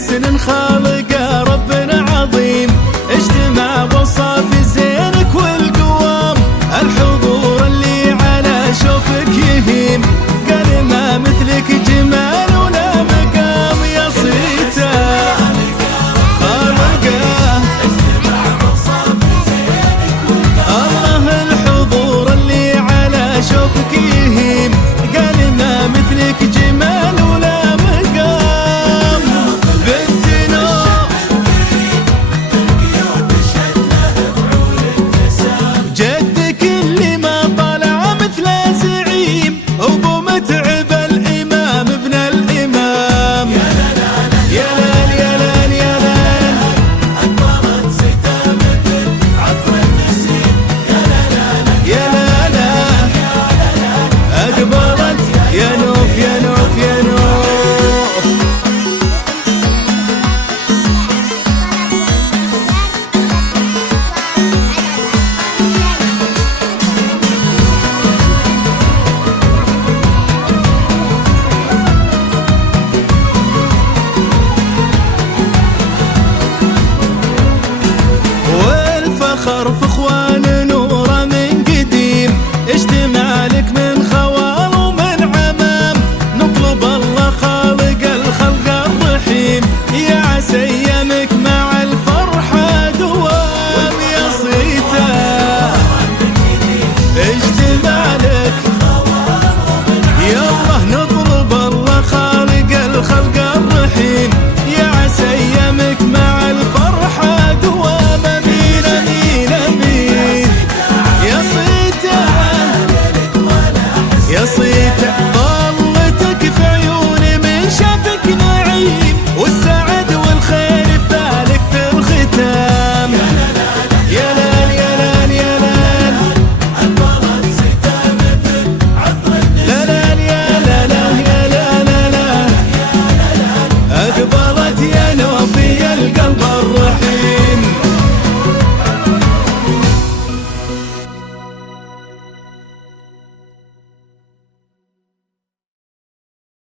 حسن خالقه ربنا عظيم، اجتمع وصافي زينك والقوام، الحضور اللي على شوفك يهيم، قال ما مثلك جمال ولا مقام، يا صيته خالقه الله، الحضور اللي على شوفك يهيم، قال ما مثلك جمال ولا مقام. بنت نوح جدك اللي ما طلع مثله زعيم، ابو متعب الامام ابن الامام، يا لال يا لال يا لال اكبرت زيته مثل عطر النسيم، يا لال يا لال اكبرت يا نوف يا نوف يا نوف. والفخر